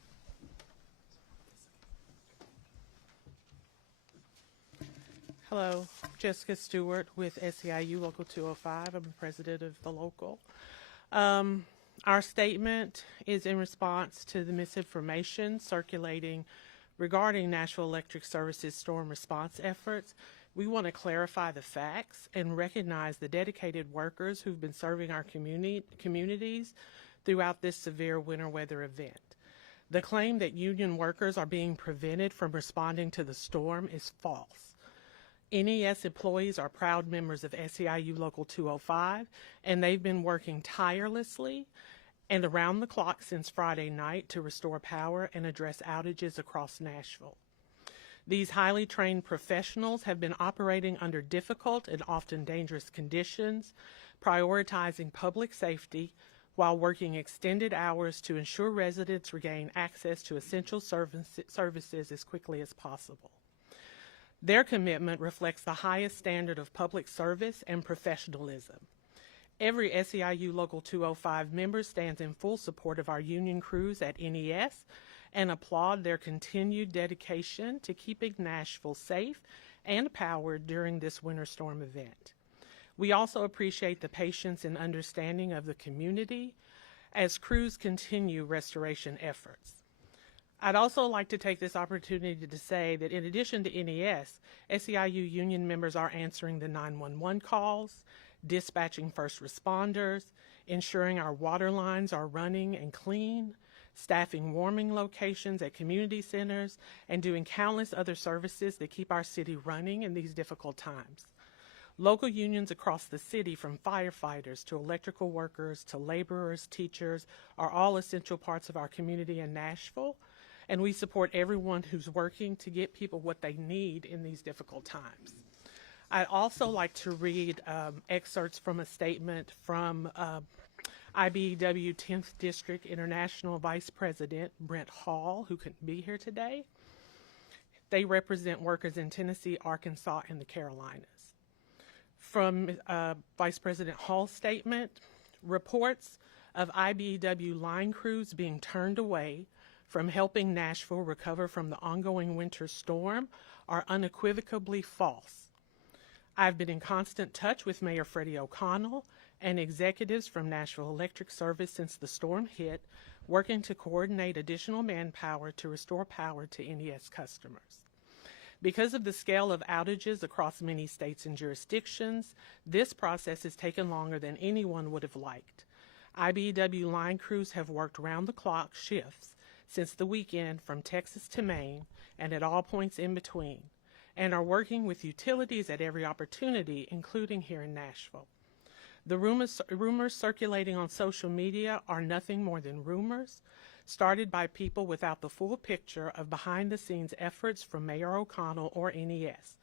Hello, Jessica Stewart with SEIU Local 205. I'm the president of the local. Our statement is in response to the misinformation circulating regarding Nashville Electric Services storm response efforts. We want to clarify the facts and recognize the dedicated workers who've been serving our communities throughout this severe winter weather event. The claim that union workers are being prevented from responding to the storm is false. NES employees are proud members of SEIU Local 205, and they've been working tirelessly and around the clock since Friday night to restore power and address outages across Nashville. These highly trained professionals have been operating under difficult and often dangerous conditions, prioritizing public safety while working extended hours to ensure residents regain access to essential services as quickly as possible. Their commitment reflects the highest standard of public service and professionalism. Every SEIU Local 205 member stands in full support of our union crews at NES and applaud their continued dedication to keeping Nashville safe and powered during this winter storm event. We also appreciate the patience and understanding of the community as crews continue restoration efforts. I'd also like to take this opportunity to say that in addition to NES, SEIU union members are answering the 911 calls, dispatching first responders, ensuring our water lines are running and clean, staffing warming locations at community centers, and doing countless other services that keep our city running in these difficult times. Local unions across the city, from firefighters to electrical workers to laborers, teachers, are all essential parts of our community in Nashville, and we support everyone who's working to get people what they need in these difficult times. I'd also like to read excerpts from a statement from IBEW 10th District International Vice President Brent Hall, who couldn't be here today. They represent workers in Tennessee, Arkansas, and the Carolinas. From Vice President Hall's statement, reports of IBEW line crews being turned away from helping Nashville recover from the ongoing winter storm are unequivocally false. I've been in constant touch with Mayor Freddie O'Connell and executives from Nashville Electric Service since the storm hit, working to coordinate additional manpower to restore power to NES customers. Because of the scale of outages across many states and jurisdictions, this process has taken longer than anyone would have liked. IBEW line crews have worked round-the-clock shifts since the weekend from Texas to Maine and at all points in between, and are working with utilities at every opportunity, including here in Nashville. The rumors circulating on social media are nothing more than rumors, started by people without the full picture of behind-the-scenes efforts from Mayor O'Connell or NES,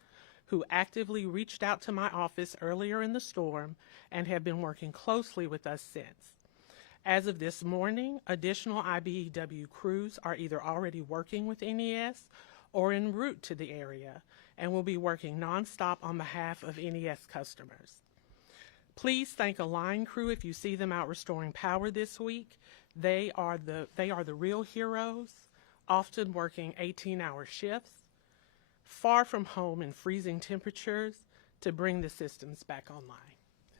who actively reached out to my office earlier in the storm and have been working closely with us since. As of this morning, additional IBEW crews are either already working with NES or en route to the area and will be working nonstop on behalf of NES customers. Please thank a line crew if you see them out restoring power this week. They are the real heroes, often working 18-hour shifts, far from home in freezing temperatures to bring the systems back online.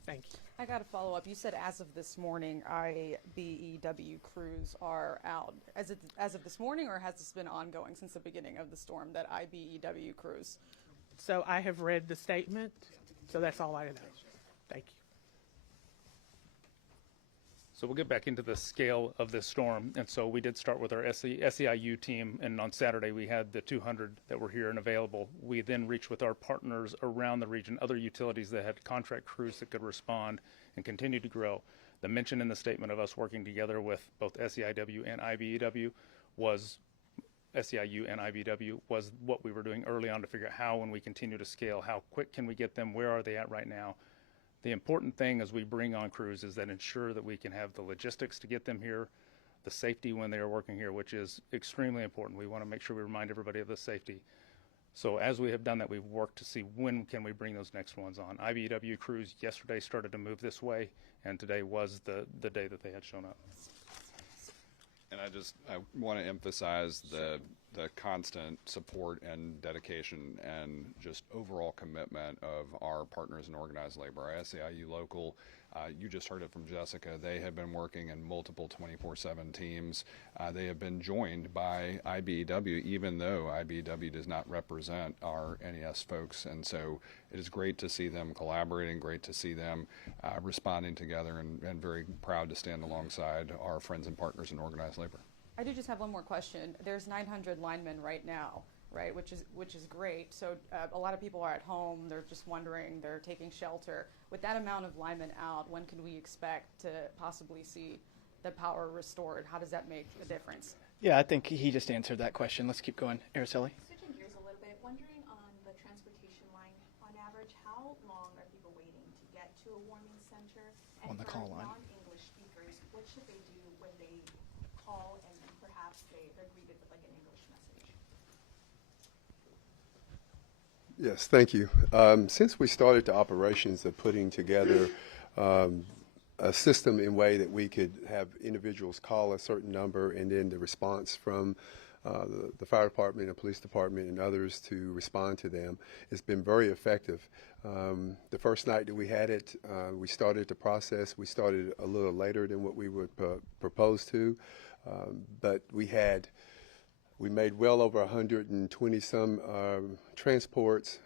Thank you. I got to follow up. You said as of this morning, IBEW crews are out. As of this morning, or has this been ongoing since the beginning of the storm, that IBEW crews? So I have read the statement, so that's all I know. Thank you. So we'll get back into the scale of this storm. And so we did start with our SEIU team, and on Saturday we had the 200 that were here and available. We then reached with our partners around the region, other utilities that had contract crews that could respond and continue to grow. The mention in the statement of us working together with both SEIW and IBEW was SEIU and IBEW was what we were doing early on to figure out how, when we continue to scale, how quick can we get them, where are they at right now. The important thing as we bring on crews is that ensure that we can have the logistics to get them here, the safety when they are working here, which is extremely important. We want to make sure we remind everybody of the safety. So as we have done that, we've worked to see when can we bring those next ones on. IBEW crews yesterday started to move this way, and today was the day that they had shown up. And I want to emphasize the constant support and dedication and just overall commitment of our partners in organized labor. Our SEIU local, you just heard it from Jessica, they have been working in multiple 24/7 teams. They have been joined by IBEW, even though IBEW does not represent our NES folks. And so it is great to see them collaborating, great to see them responding together, and very proud to stand alongside our friends and partners in organized labor. I do just have one more question. There's 900 linemen right now, right, which is great. So a lot of people are at home. They're just wondering. They're taking shelter. With that amount of linemen out, when can we expect to possibly see the power restored? How does that make a difference? Yeah, I think he just answered that question. Let's keep going. Araceli? Switching gears a little bit, wondering on the transportation line, on average, how long are people waiting to get to a warming center? And On the call line. non-English speakers, what should they do when they call and perhaps they're greeted with like an English message? Yes, thank you. Since we started the operations of putting together a system in way that we could have individuals call a certain number and then the response from the fire department and police department and others to respond to them, it's been very effective. The first night that we had it, we started the process. We started a little later than what we would propose to, but we made well over 120 some transports,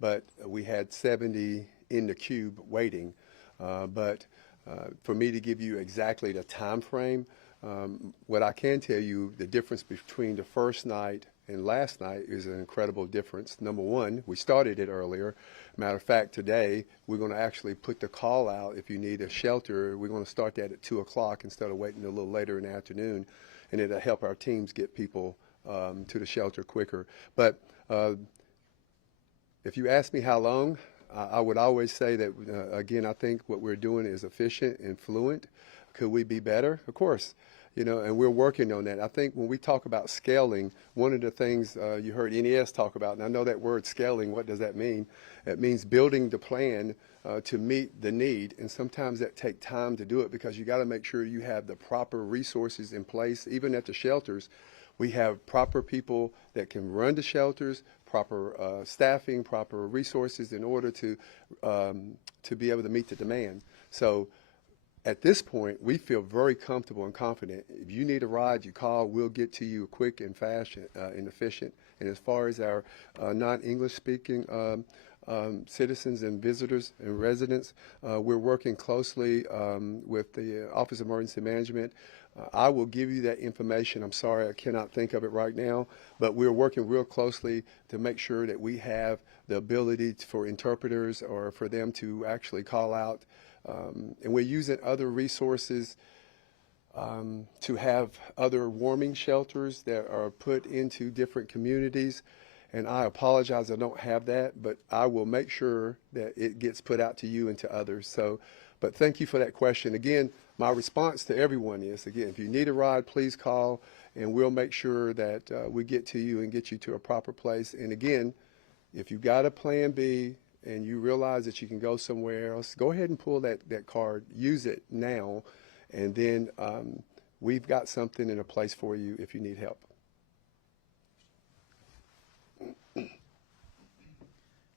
but we had 70 in the cube waiting. But for me to give you exactly the time frame, what I can tell you, the difference between the first night and last night is an incredible difference. Number one, we started it earlier. Matter of fact, today we're going to actually put the call out if you need a shelter. We're going to start that at 2 o'clock instead of waiting a little later in the afternoon, and it'll help our teams get people to the shelter quicker. But if you ask me how long, I would always say that, again, I think what we're doing is efficient and fluent. Could we be better? Of course. And we're working on that. I think when we talk about scaling, one of the things you heard NES talk about, and I know that word scaling, what does that mean? It means building the plan to meet the need, and sometimes that takes time to do it because you got to make sure you have the proper resources in place. Even at the shelters, we have proper people that can run the shelters, proper staffing, proper resources in order to be able to meet the demand. So at this point, we feel very comfortable and confident. If you need a ride, you call. We'll get to you quick and fast and efficient. And as far as our non-English speaking citizens and visitors and residents, we're working closely with the Office of Emergency Management. I will give you that information. I'm sorry, I cannot think of it right now, but we're working real closely to make sure that we have the ability for interpreters or for them to actually call out. And we're using other resources to have other warming shelters that are put into different communities. And I apologize, I don't have that, but I will make sure that it gets put out to you and to others. So, but thank you for that question. Again, my response to everyone is, again, if you need a ride, please call, and we'll make sure that we get to you and get you to a proper place. And again, if you've got a plan B, and you realize that you can go somewhere else, go ahead and pull that card, use it now, and then we've got something in a place for you if you need help.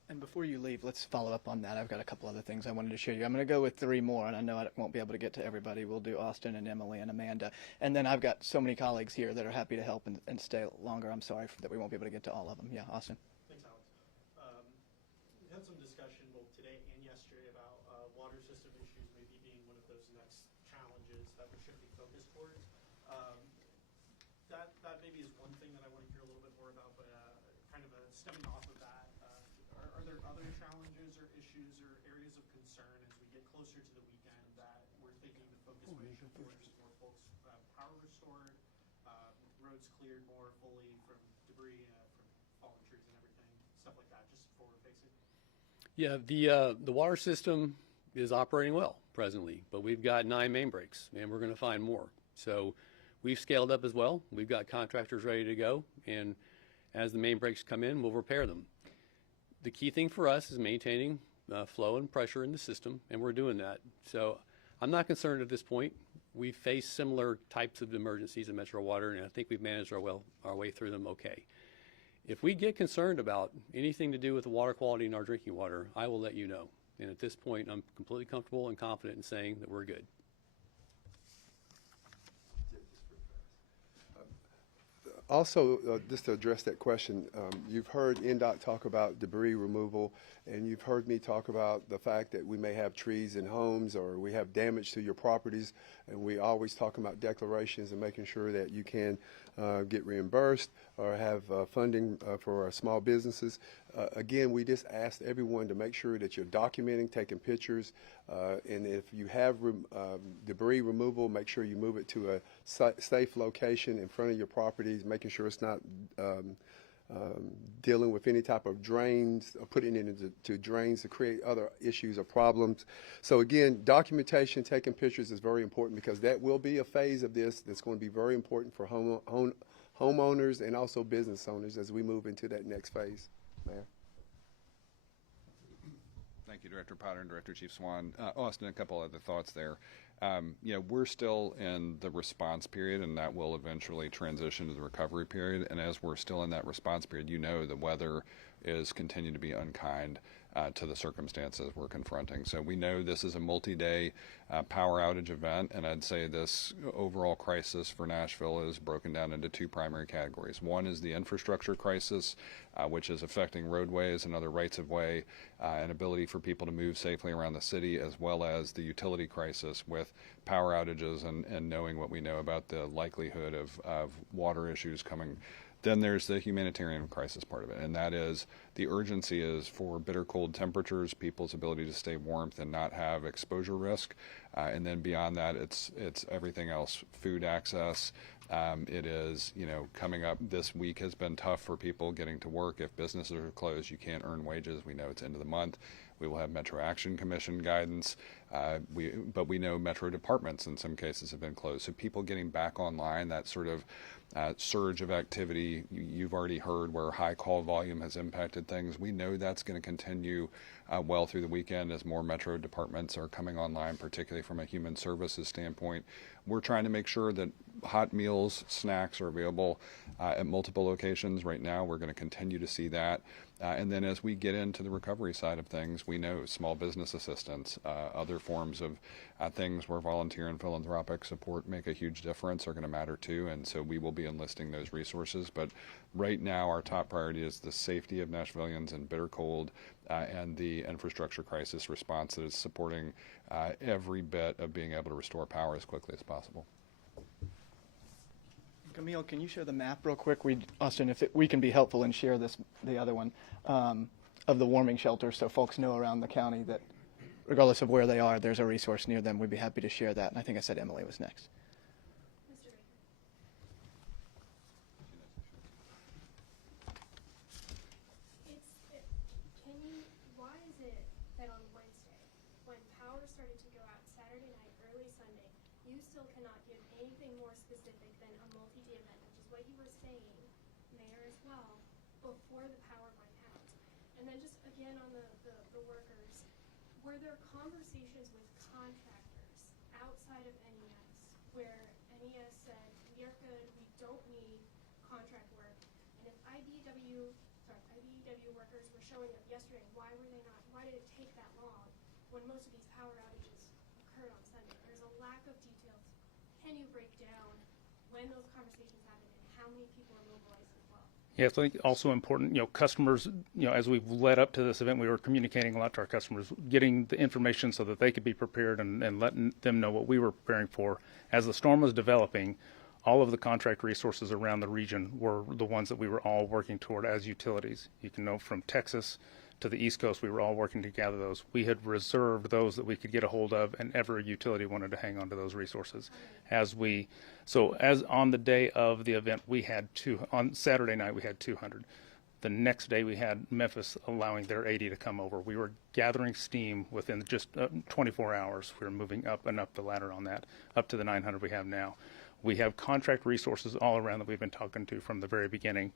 And before you leave, let's follow up on that. I've got a couple other things I wanted to share you. I'm going to go with 3 more, and I know I won't be able to get to everybody. We'll do Austin and Emily and Amanda. And then I've got so many colleagues here that are happy to help and stay longer. I'm sorry that we won't be able to get to all of them. Yeah, Austin. Thanks, Alex. We had some discussion both today and yesterday about water system issues maybe being one of those next challenges that we're shifting focus towards. That maybe is one thing that I want to hear a little bit more about, but kind of stemming off of that, are there other challenges or issues or areas of concern as we get closer to the weekend that we're thinking the focus might shift towards more folks power restored, roads cleared more fully from debris, from fallen trees and everything, stuff like that, just forward facing? Yeah, the water system is operating well presently, but we've got 9 main breaks, and we're going to find more. So we've scaled up as well. We've got contractors ready to go, and as the main breaks come in, we'll repair them. The key thing for us is maintaining flow and pressure in the system, and we're doing that. So I'm not concerned at this point. We've faced similar types of emergencies in Metro Water, and I think we've managed our way through them okay. If we get concerned about anything to do with the water quality in our drinking water, I will let you know. And at this point, I'm completely comfortable and confident in saying that we're good. Also, just to address that question, you've heard NDOT talk about debris removal, and you've heard me talk about the fact that we may have trees in homes or we have damage to your properties, and we always talk about declarations and making sure that you can get reimbursed or have funding for our small businesses. Again, we just asked everyone to make sure that you're documenting, taking pictures, and if you have debris removal, make sure you move it to a safe location in front of your properties, making sure it's not dealing with any type of drains, or putting it into drains to create other issues or problems. So again, documentation, taking pictures is very important because that will be a phase of this that's going to be very important for homeowners and also business owners as we move into that next phase. Mayor. Thank you, Director Potter and Director Chief Swan. Austin, a couple other thoughts there. We're still in the response period, and that will eventually transition to the recovery period. And as we're still in that response period, the weather is continuing to be unkind to the circumstances we're confronting. So we know this is a multi-day power outage event, and I'd say this overall crisis for Nashville is broken down into 2 primary categories. One is the infrastructure crisis, which is affecting roadways and other rights of way and ability for people to move safely around the city, as well as the utility crisis with power outages and knowing what we know about the likelihood of water issues coming. Then there's the humanitarian crisis part of it, and that is the urgency is for bitter cold temperatures, people's ability to stay warm and not have exposure risk. And then beyond that, it's everything else, food access. It is, coming up this week has been tough for people getting to work. If businesses are closed, you can't earn wages. We know it's end of the month. We will have Metro Action Commission guidance, but we know Metro departments in some cases have been closed. So people getting back online, that sort of surge of activity, you've already heard where high call volume has impacted things. We know that's going to continue well through the weekend as more Metro departments are coming online, particularly from a human services standpoint. We're trying to make sure that hot meals, snacks are available at multiple locations. Right now, we're going to continue to see that. And then as we get into the recovery side of things, we know small business assistance, other forms of things where volunteer and philanthropic support make a huge difference are going to matter too. And so we will be enlisting those resources. But right now, our top priority is the safety of Nashvillians in bitter cold and the infrastructure crisis response that is supporting every bit of being able to restore power as quickly as possible. Camille, can you share the map real quick? Austin, if we can be helpful and share the other one, of the warming shelters so folks know around the county that regardless of where they are, there's a resource near them. We'd be happy to share that. And I think I said Emily was next. Why is it that on Wednesday, when power started to go out Saturday night, early Sunday, you still cannot give anything more specific than a multi-day event, which is what you were saying, Mayor, as well, before the power went out? And then just again on the workers, were there conversations with contractors outside of NES where NES said, we are good, we don't need contract work, and if IBEW workers were showing up yesterday, why did it take that long when most of these power outages occurred on Sunday? There's a lack of details. Can you break down when those conversations happened and how many people are mobilized as well? Yeah, so I think also important, customers, as we've led up to this event, we were communicating a lot to our customers, getting the information so that they could be prepared and letting them know what we were preparing for. As the storm was developing, all of the contract resources around the region were the ones that we were all working toward as utilities. You can know from Texas to the East Coast, we were all working to gather those. We had reserved those that we could get a hold of, and every utility wanted to hang on to those resources. As on the day of the event, we had on Saturday night, we had 200. The next day, we had Memphis allowing their 80 to come over. We were gathering steam within just 24 hours. We were moving up and up the ladder on that, up to the 900 we have now. We have contract resources all around that we've been talking to from the very beginning.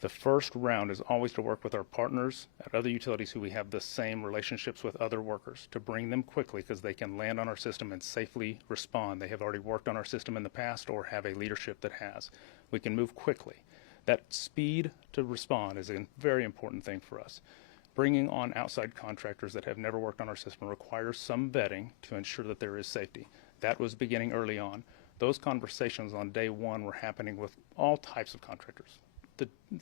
The first round is always to work with our partners at other utilities who we have the same relationships with other workers to bring them quickly because they can land on our system and safely respond. They have already worked on our system in the past or have a leadership that has. We can move quickly. That speed to respond is a very important thing for us. Bringing on outside contractors that have never worked on our system requires some vetting to ensure that there is safety. That was beginning early on. Those conversations on day one were happening with all types of contractors.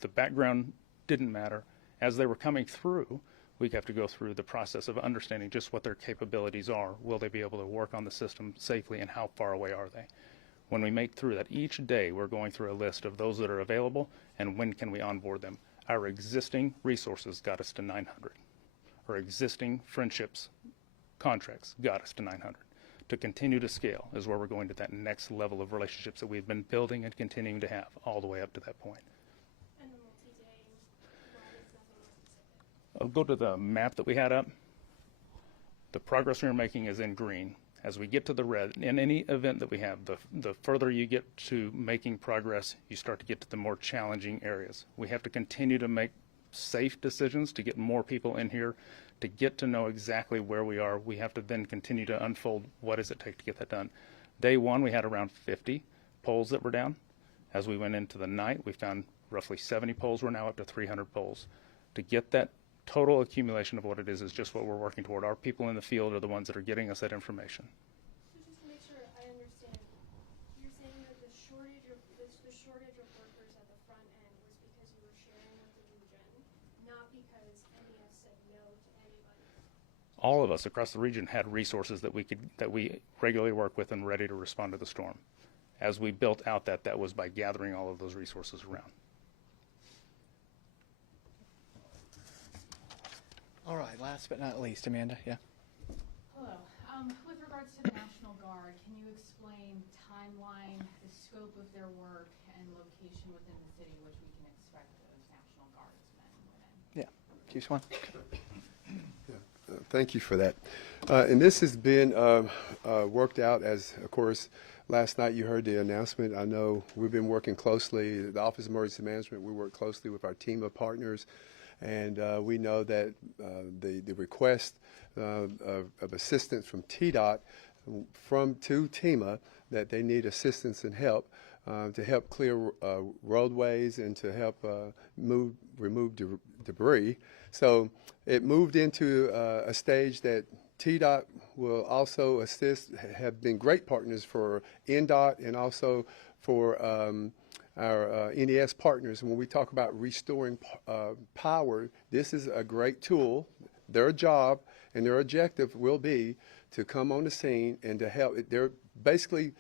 The background didn't matter. As they were coming through, we have to go through the process of understanding just what their capabilities are. Will they be able to work on the system safely, and how far away are they? When we make through that, each day we're going through a list of those that are available and when can we onboard them. Our existing resources got us to 900. Our existing friendships, contracts got us to 900. To continue to scale is where we're going to that next level of relationships that we've been building and continuing to have all the way up to that point. And the multi-day, why is nothing more specific? I'll go to the map that we had up. The progress we're making is in green. As we get to the red, in any event that we have, the further you get to making progress, you start to get to the more challenging areas. We have to continue to make safe decisions to get more people in here. To get to know exactly where we are, we have to then continue to unfold what does it take to get that done. Day one, we had around 50 poles that were down. As we went into the night, we found roughly 70 poles. We're now up to 300 poles. To get that total accumulation of what it is just what we're working toward. Our people in the field are the ones that are getting us that information. So just to make sure I understand, you're saying that the shortage of workers at the front end was because you were sharing with the region, not because NES said no to anybody. All of us across the region had resources that we regularly work with and ready to respond to the storm. As we built out that was by gathering all of those resources around. All right, last but not least, Amanda, yeah. Hello. With regards to the National Guard, can you explain timeline, the scope of their work, and location within the city which we can expect those National Guardsmen and women? Yeah. Chief Swan. Thank you for that. And this has been worked out as, of course, last night you heard the announcement. I know we've been working closely, the Office of Emergency Management, we work closely with our team of partners, and we know that the request of assistance from TDOT to TEMA, that they need assistance and help to help clear roadways and to help remove debris. So it moved into a stage that TDOT will also assist, have been great partners for NDOT and also for our NES partners. And when we talk about restoring power, this is a great tool. Their job and their objective will be to come on the scene and to help. They're basically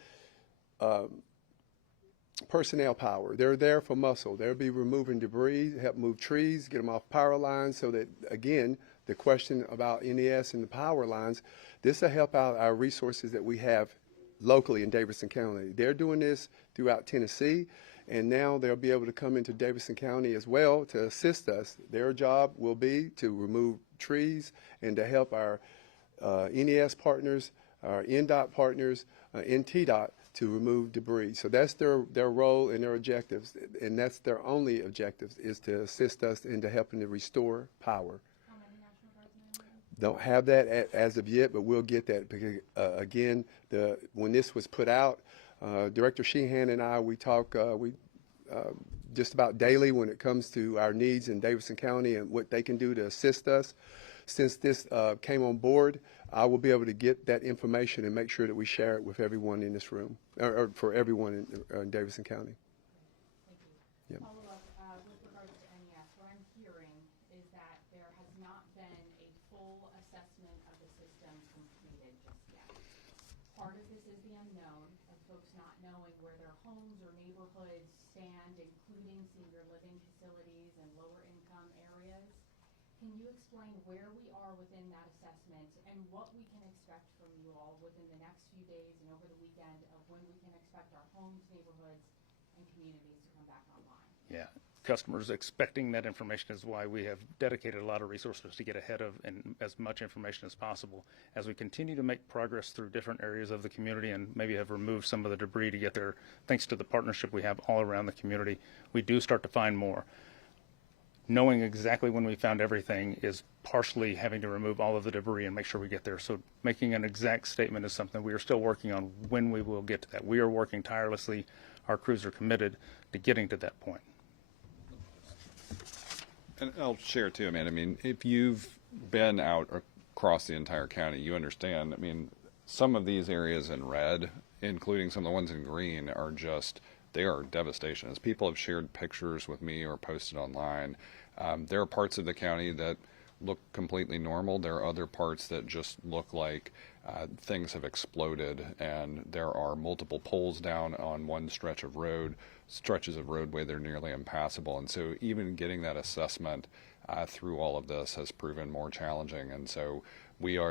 personnel power. They're there for muscle. They'll be removing debris, help move trees, get them off power lines, so that, again, the question about NES and the power lines, this will help out our resources that we have locally in Davidson County. They're doing this throughout Tennessee, and now they'll be able to come into Davidson County as well to assist us. Their job will be to remove trees and to help our NES partners, our NDOT partners, and TDOT to remove debris. So that's their role and their objectives, and that's their only objectives, is to assist us into helping to restore power. How many National Guardsmen? Don't have that as of yet, but we'll get that because, again, when this was put out, Director Sheehan and I, we talk just about daily when it comes to our needs in Davidson County and what they can do to assist us. Since this came on board, I will be able to get that information and make sure that we share it with everyone in this room, or for everyone in Davidson County. Thank you. Yep. Follow up with regards to NES. What I'm hearing is that there has not been a full assessment of the system completed just yet. Part of this is the unknown of folks not knowing where their homes or neighborhoods stand, including senior living facilities and lower income areas. Can you explain where we are within that assessment and what we can expect from you all within the next few days and over the weekend of when we can expect our homes, neighborhoods, and communities to come back online? Yeah, customers expecting that information is why we have dedicated a lot of resources to get ahead of and as much information as possible. As we continue to make progress through different areas of the community and maybe have removed some of the debris to get there, thanks to the partnership we have all around the community, we do start to find more. Knowing exactly when we found everything is partially having to remove all of the debris and make sure we get there. So making an exact statement is something we are still working on when we will get to that. We are working tirelessly. Our crews are committed to getting to that point. And I'll share too, man. I mean, if you've been out across the entire county, you understand. I mean, some of these areas in red, including some of the ones in green, are just, they are devastation. As people have shared pictures with me or posted online, there are parts of the county that look completely normal. There are other parts that just look like things have exploded, and there are multiple poles down on one stretch of road, stretches of roadway that are nearly impassable. And so even getting that assessment through all of this has proven more challenging. And so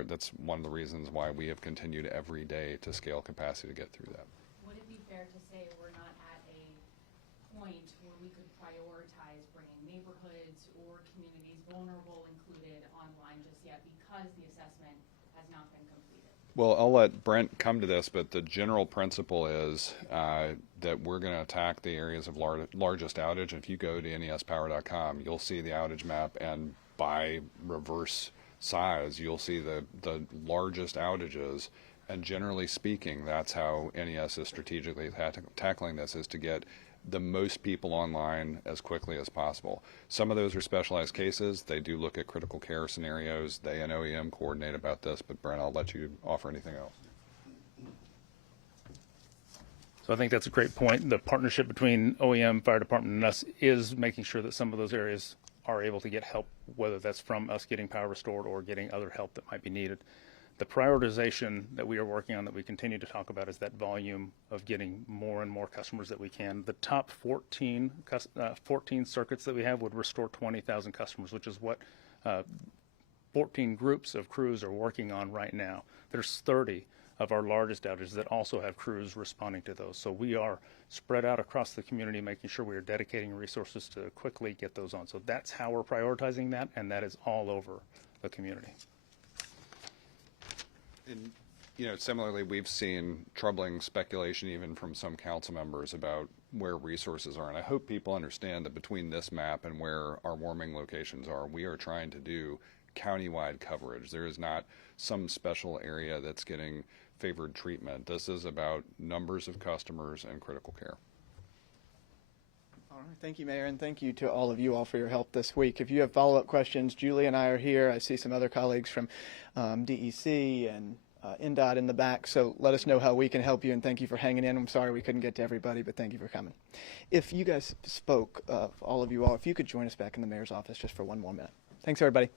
that's one of the reasons why we have continued every day to scale capacity to get through that. Would it be fair to say we're not at a point where we could prioritize bringing neighborhoods or communities, vulnerable included, online just yet because the assessment has not been completed? Well, I'll let Brent come to this, but the general principle is that we're going to attack the areas of largest outage. If you go to nespower.com, you'll see the outage map, and by reverse size, you'll see the largest outages. And generally speaking, that's how NES is strategically tackling this, is to get the most people online as quickly as possible. Some of those are specialized cases. They do look at critical care scenarios. They and OEM coordinate about this, but Brent, I'll let you offer anything else. So I think that's a great point. The partnership between OEM, fire department, and us is making sure that some of those areas are able to get help, whether that's from us getting power restored or getting other help that might be needed. The prioritization that we are working on, that we continue to talk about, is that volume of getting more and more customers that we can. The top 14 circuits that we have would restore 20,000 customers, which is what 14 groups of crews are working on right now. There's 30 of our largest outages that also have crews responding to those. So we are spread out across the community, making sure we are dedicating resources to quickly get those on. So that's how we're prioritizing that, and that is all over the community. And, you know, similarly, we've seen troubling speculation even from some council members about where resources are. And I hope people understand that between this map and where our warming locations are, we are trying to do countywide coverage. There is not some special area that's getting favored treatment. This is about numbers of customers and critical care. All right. Thank you, Mayor, and thank you to all of you all for your help this week. If you have follow-up questions, Julie and I are here. I see some other colleagues from DEC and NDOT in the back, so let us know how we can help you, and thank you for hanging in. I'm sorry we couldn't get to everybody, but thank you for coming. If you guys spoke, all of you all, if you could join us back in the mayor's office just for one more minute. Thanks, everybody.